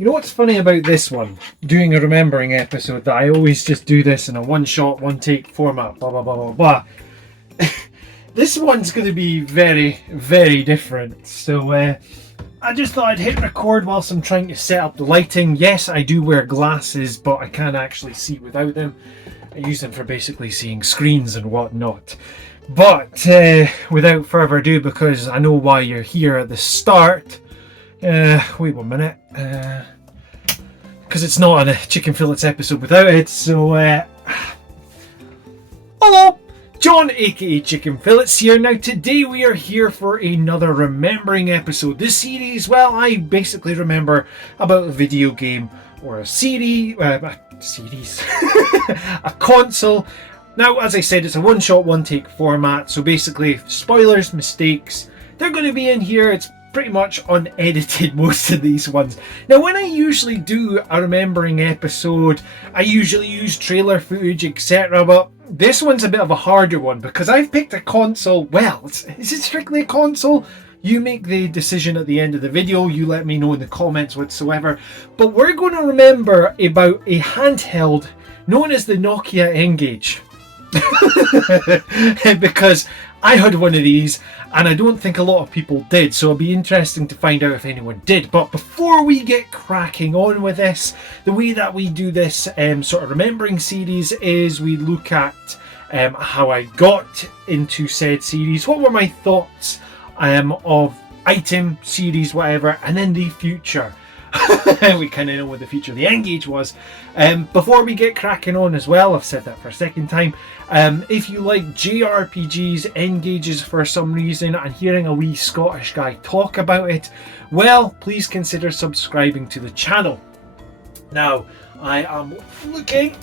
You know what's funny about this one? Doing a remembering episode, that I always just do this in a one shot, one take format, blah blah blah blah blah. This one's going to be very, very different. So I just thought I'd hit record whilst I'm trying to set up the lighting. Yes, I do wear glasses, but I can't actually see without them. I use them for basically seeing screens and whatnot. But without further ado, because I know why you're here at the start. Wait 1 minute. Because it's not a chicken fillets episode without it. So, hello, John, aka Chicken Fillets here. Now, today we are here for another remembering episode. This series, well, I basically remember about a video game or a series, a console. Now, as I said, it's a one-shot, one-take format. So basically, spoilers, mistakes, they're going to be in here. It's pretty much unedited, most of these ones. Now, when I usually do a remembering episode, I usually use trailer footage, etc. But this one's a bit of a harder one because I've picked a console. Well, is it strictly a console? You make the decision at the end of the video. You let me know in the comments whatsoever. But we're going to remember about a handheld known as the Nokia N-Gage. Because I had one of these and I don't think a lot of people did, so it'll be interesting to find out if anyone did. But before we get cracking on with this, the way that we do this sort of remembering series is we look at how I got into said series, what were my thoughts of item, series, whatever, and then the future. We kind of know what the future of the N-Gage was. Before we get cracking on as well, I've said that for a second time, if you like JRPGs, N-Gages for some reason, and hearing a wee Scottish guy talk about it, well, please consider subscribing to the channel. Now, I am looking...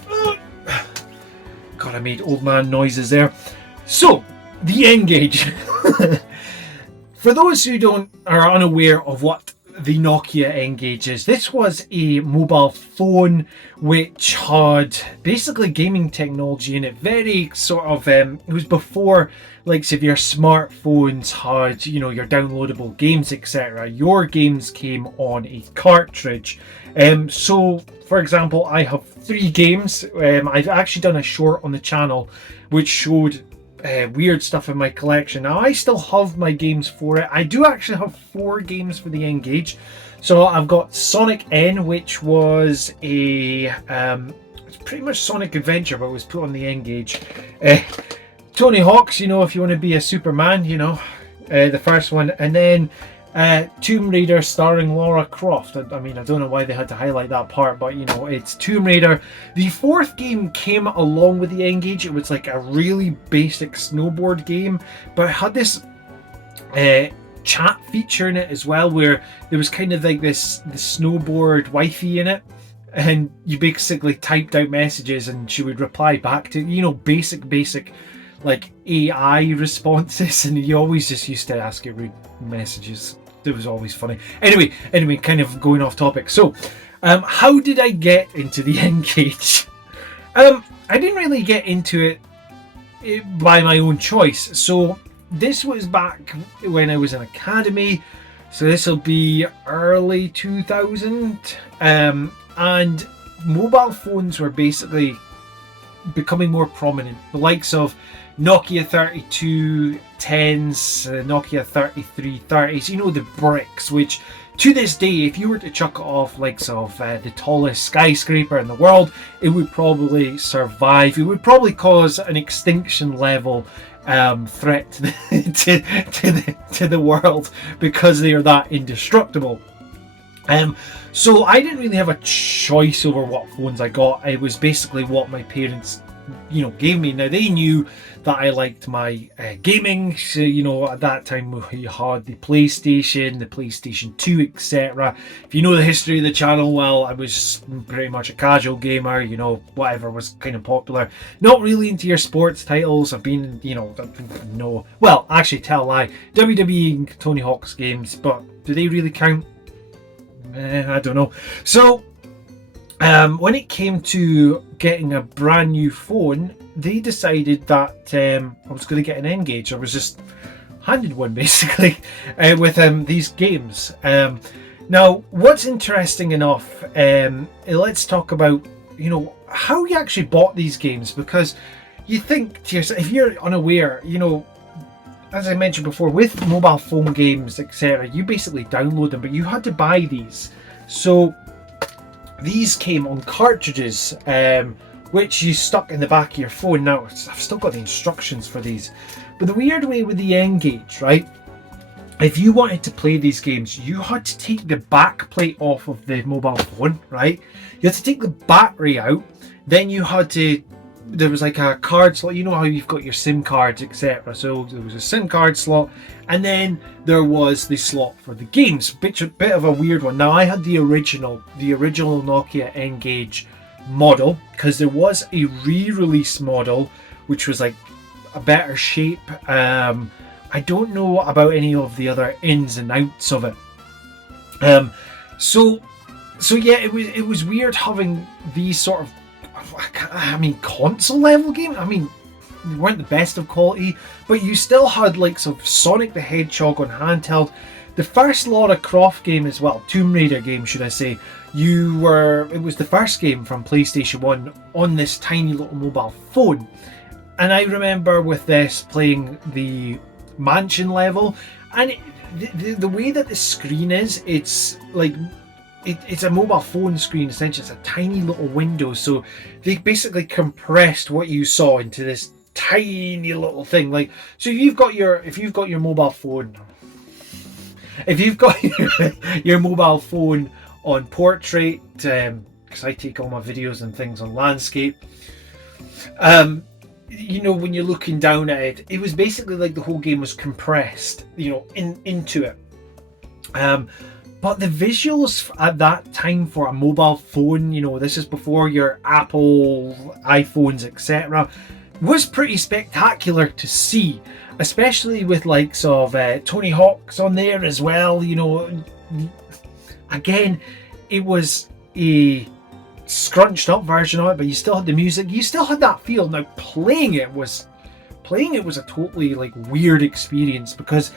God, I made old man noises there. So, the N-Gage. For those who are unaware of what the Nokia N-Gage is, this was a mobile phone which had basically gaming technology in it. Very sort of it was before, like, say, if your smartphones had, you know, your downloadable games, etc. Your games came on a cartridge. So for example, I have 3 games. I've actually done a short on the channel which showed weird stuff in my collection. Now, I still have my games for it. I do actually have 4 games for the N-Gage. So I've got Sonic N, which was a it's pretty much Sonic Adventure, but it was put on the N-Gage. Tony Hawk's, you know, if you want to be a Superman, you know, the first one, and then Tomb Raider starring Lara Croft. I mean, I don't know why they had to highlight that part, but you know, it's Tomb Raider. The 4th game came along with the N-Gage. It was like a really basic snowboard game, but it had this chat feature in it as well, where there was kind of like the snowboard wifey in it, and you basically typed out messages and she would reply back to, you know, basic like AI responses, and you always just used to ask it rude messages. It was always funny. Anyway, kind of going off topic. So, how did I get into the N-Gage? I didn't really get into it by my own choice. So this was back when I was in academy. So this will be early 2000, and mobile phones were basically becoming more prominent. The likes of Nokia 3210s, Nokia 3330s, you know, the bricks, which to this day, if you were to chuck it off likes of the tallest skyscraper in the world, it would probably survive. It would probably cause an extinction level threat to the world, because they are that indestructible. So I didn't really have a choice over what phones I got. It was basically what my parents, you know, gave me. Now, they knew that I liked my gaming. So, you know, at that time we had the PlayStation 2, etc. If you know the history of the channel, well, I was pretty much a casual gamer, you know, whatever was kind of popular. Not really into your sports titles. I've been, you know, no, well, actually, tell a lie, WWE and Tony Hawk's games, but do they really count? I don't know. So when it came to getting a brand new phone, they decided that I was going to get an N-Gage. I was just handed one, basically, with these games. Now, what's interesting enough, let's talk about, how you actually bought these games, because you think to yourself, if you're unaware, as I mentioned before, with mobile phone games, etc., you basically download them, but you had to buy these. So these came on cartridges, which you stuck in the back of your phone. Now, I've still got the instructions for these. But the weird way with the N-Gage, right? If you wanted to play these games, you had to take the back plate off of the mobile phone, right? You had to take the battery out. Then you had to, there was like a card slot, you know how you've got your SIM cards, etc. So there was a SIM card slot, and then there was the slot for the games. Bit of a weird one. Now, I had the original Nokia N-Gage model, because there was a re-release model which was like a better shape. I don't know about any of the other ins and outs of it. So yeah, it was weird having these sort of, console level games. They weren't the best of quality, but you still had like sort of Sonic the Hedgehog on handheld. The first Lara Croft game as well, Tomb Raider game, should I say? It was the first game from PlayStation 1 on this tiny little mobile phone, and I remember with this playing the mansion level, and the way that the screen is, it's like it's a mobile phone screen essentially. It's a tiny little window, so they basically compressed what you saw into this tiny little thing. Like, so if you've got your mobile phone, if you've got your mobile phone on portrait, because I take all my videos and things on landscape, when you're looking down at it, it was basically like the whole game was compressed, into it. But the visuals at that time for a mobile phone, this is before your Apple iPhones, etc., was pretty spectacular to see, especially with likes of Tony Hawk's on there as well. Again, it was a scrunched up version of it, but you still had the music, you still had that feel. Now, playing it was a totally like weird experience, because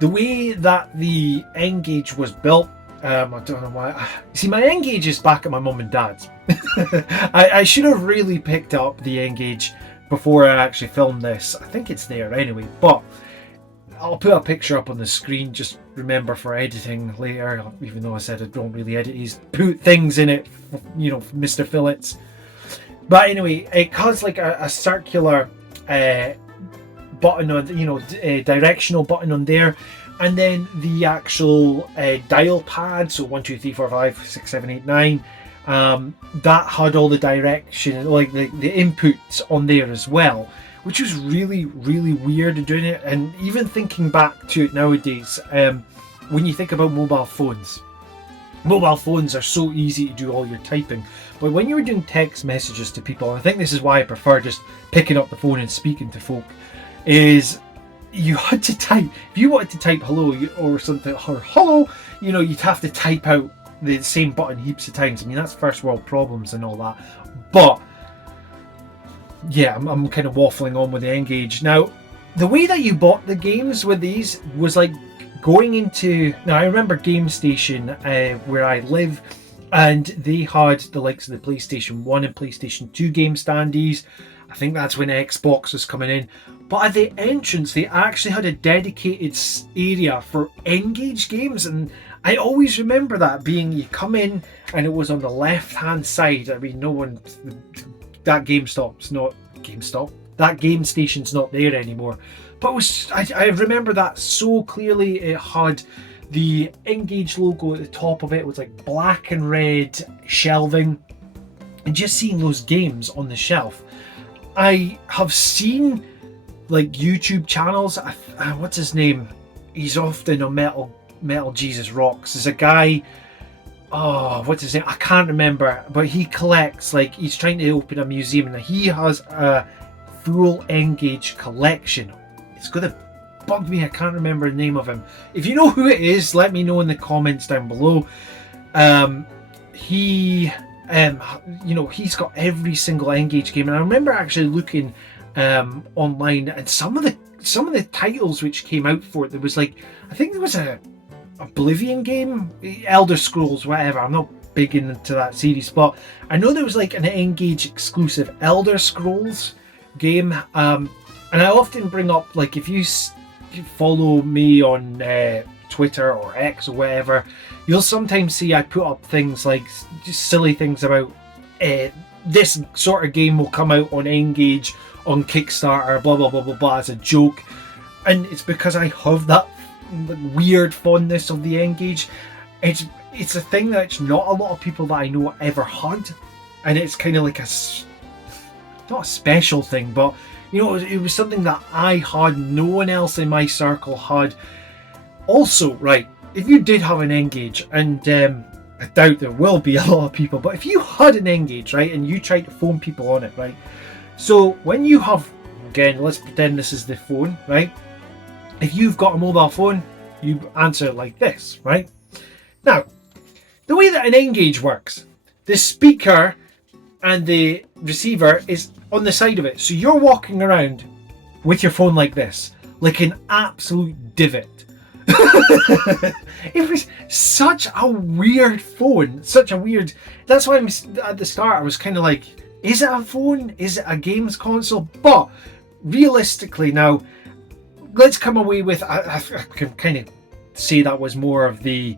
the way that the N-Gage was built, I don't know why. See, my N-Gage is back at my mum and dad's. I should have really picked up the N-Gage before I actually filmed this. I think it's there anyway, but I'll put a picture up on the screen, just remember for editing later, even though I said I don't really edit these, put things in it, Mr. Fillets. But anyway, it has like a circular button on, directional button on there, and then the actual dial pad, so 1 2 3 4 5 6 7 8 9, that had all the direction, like the inputs on there as well, which was really, really weird doing it. And even thinking back to it nowadays, when you think about mobile phones are so easy to do all your typing, but when you were doing text messages to people, and I think this is why I prefer just picking up the phone and speaking to folk, is you had to type. If you wanted to type hello or something, or hello, you'd have to type out the same button heaps of times. That's first world problems and all that. But yeah, I'm kind of waffling on with the N-Gage. Now, the way that you bought the games with these was like going into... Now, I remember Game Station, where I live, and they had the likes of the PlayStation 1 and PlayStation 2 game standees. I think that's when Xbox was coming in. But at the entrance, they actually had a dedicated area for N-Gage games, and I always remember that being, you come in and it was on the left-hand side. That game station's not there anymore. But I remember that so clearly. It had the N-Gage logo at the top of it. It was like black and red shelving, and just seeing those games on the shelf. I have seen like YouTube channels. What's his name? He's often on Metal Jesus Rocks. There's a guy. Oh, what's his name? I can't remember. But he collects, like, he's trying to open a museum, and he has a full N-Gage collection. It's gonna bug me. I can't remember the name of him. If you know who it is, let me know in the comments down below. He's got every single N-Gage game, and I remember actually looking online, and some of the titles which came out for it. There was like, I think there was a Oblivion game, Elder Scrolls, whatever. I'm not big into that series, but I know there was like an N-Gage exclusive Elder Scrolls game, and I often bring up, like, if you follow me on Twitter or X or whatever, you'll sometimes see I put up things like just silly things about this sort of game will come out on N-Gage on Kickstarter, blah blah blah blah blah, as a joke, and it's because I have that weird fondness of the N-Gage. It's a thing that not a lot of people that I know ever had, and it's kind of like not a special thing, but you know, it was something that I had, no one else in my circle had. Also, right, if you did have an N-Gage, and I doubt there will be a lot of people, but if you had an N-Gage, right, and you tried to phone people on it, right, so when you have, again, let's pretend this is the phone, right, if you've got a mobile phone, you answer it like this, right? Now, the way that an N-Gage works, the speaker and the receiver is on the side of it, so you're walking around with your phone like this, like an absolute divot. It was such a weird phone, such a weird. That's why at the start I was kind of like, is it a phone? Is it a games console? But realistically now, let's come away with, I can kind of say that was more of the,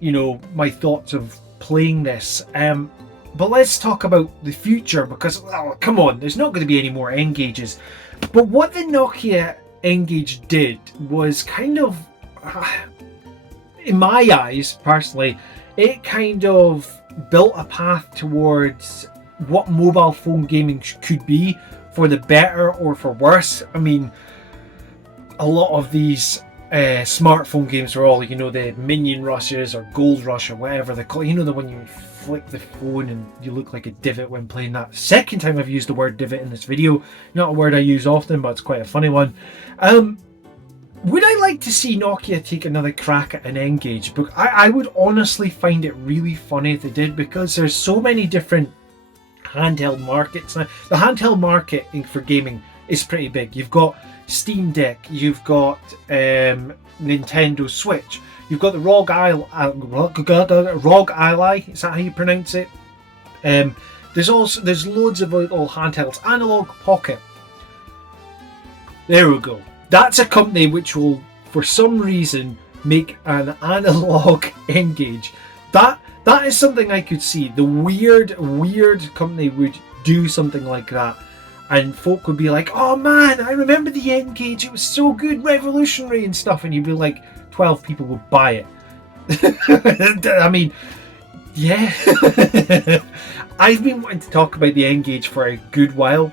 you know, my thoughts of playing this. But let's talk about the future, because, oh, come on, there's not going to be any more N-Gages. But what the Nokia N-Gage did was kind of, in my eyes, personally, it kind of built a path towards what mobile phone gaming could be, for the better or for worse. I mean, a lot of these smartphone games were all, you know, the Minion Rushes or Gold Rush or whatever they call it. You know, the one you flick the phone and you look like a divot when playing that. Second time I've used the word divot in this video. Not a word I use often, but it's quite a funny one. Would I like to see Nokia take another crack at an N-Gage? But I would honestly find it really funny if they did, because there's so many different handheld markets now. The handheld market for gaming is pretty big. You've got Steam Deck, you've got Nintendo Switch, you've got the ROG Ally, is that how you pronounce it? There's loads of little handhelds. Analog Pocket. There we go. That's a company which will, for some reason, make an analog N-Gage. That is something I could see. The weird company would do something like that, and folk would be like, "Oh man, I remember the N-Gage. It was so good, revolutionary and stuff." And you'd be like, 12 people would buy it. I mean, yeah. I've been wanting to talk about the N-Gage for a good while,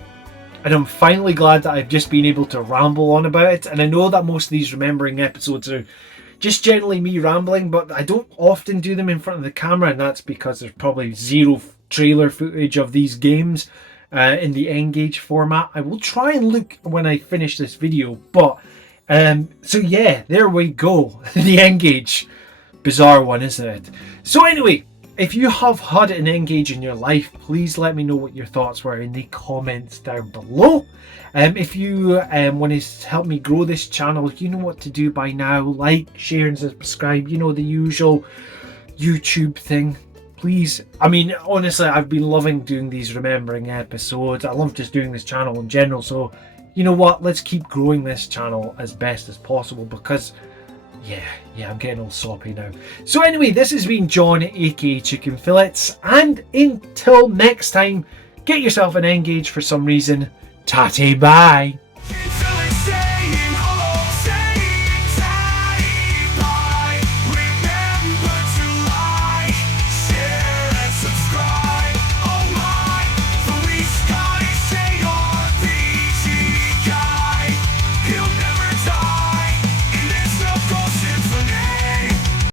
and I'm finally glad that I've just been able to ramble on about it. And I know that most of these remembering episodes are just generally me rambling, but I don't often do them in front of the camera, and that's because there's probably zero trailer footage of these games in the N-Gage format. I will try and look when I finish this video, but so yeah, there we go. The N-Gage. Bizarre one, isn't it? So anyway, if you have had an N-Gage in your life, please let me know what your thoughts were in the comments down below. If you want to help me grow this channel, you know what to do by now. Like, share and subscribe. You know, the usual YouTube thing. Please, I mean, honestly, I've been loving doing these remembering episodes. I love just doing this channel in general. So, you know what? Let's keep growing this channel as best as possible, because yeah, I'm getting all soppy now. So anyway, this has been John, aka Chicken Fillets, and until next time, get yourself an N-Gage for some reason. Tatty bye.